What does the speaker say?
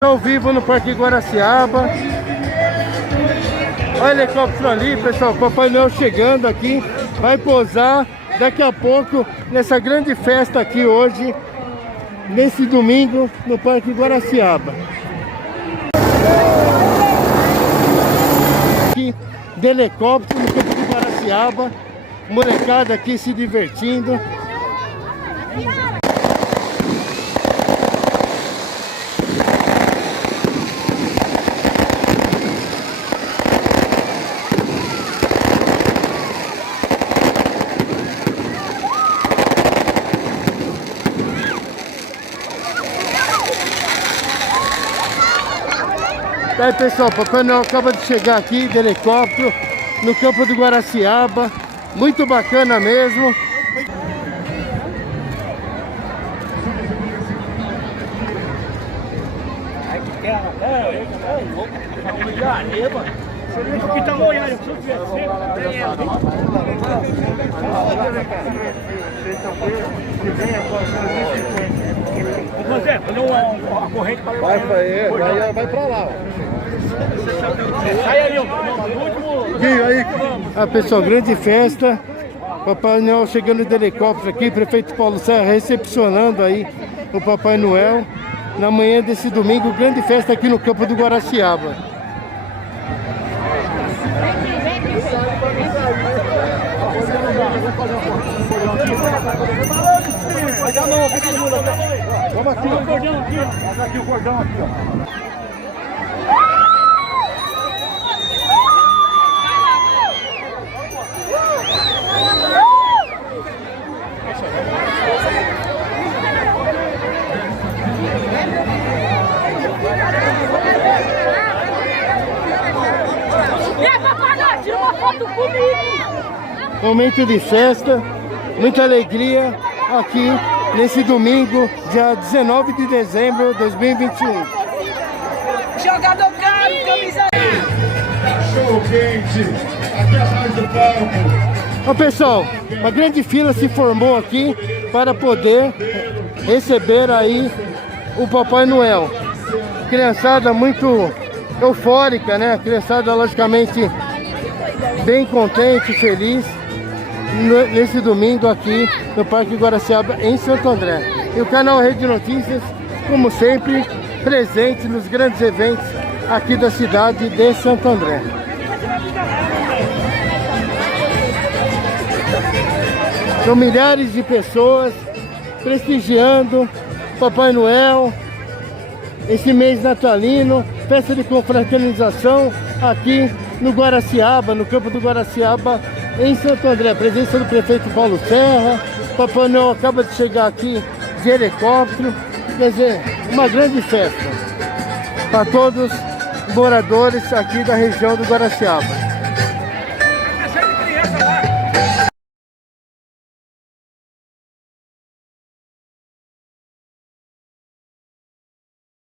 Ao vivo no Parque Guaraciaba. Olha o helicóptero ali, pessoal. Papai Noel chegando aqui. Vai pousar daqui a pouco nessa grande festa aqui hoje, nesse domingo, no Parque Guaraciaba. Aqui de helicóptero no Parque do Guaraciaba. Molecada aqui se divertindo. Aí pessoal, Papai Noel acaba de chegar aqui de helicóptero no campo do Guaraciaba, muito bacana mesmo. José, fazer uma corrente para Vai pra lá. Sai ali, no último. Viu aí? Ah, pessoal, grande festa. Papai Noel chegando de helicóptero aqui, prefeito Paulo Serra recepcionando aí o Papai Noel. Na manhã desse domingo, grande festa aqui no campo do Guaraciaba. Vamos aqui, o cordão aqui, ó. Vamos aqui o cordão aqui, ó. Tira uma foto comigo! Momento de festa, muita alegria aqui nesse domingo, dia 19 de dezembro de 2021. Jogador caro, camisa. Cachorro quente, aqui atrás do palco. Ó pessoal, uma grande fila se formou aqui para poder receber aí o Papai Noel. Criançada muito eufórica, né? Criançada logicamente bem contente, feliz nesse domingo aqui no Parque Guaraciaba em Santo André. E o canal Rede Notícias, como sempre, presente nos grandes eventos aqui da cidade de Santo André. São milhares de pessoas prestigiando Papai Noel, esse mês natalino, festa de confraternização aqui no Guaraciaba, no campo do Guaraciaba, em Santo André. Presença do prefeito Paulo Serra. Papai Noel acaba de chegar aqui de helicóptero. Quer dizer, uma grande festa para todos os moradores aqui da região do Guaraciaba.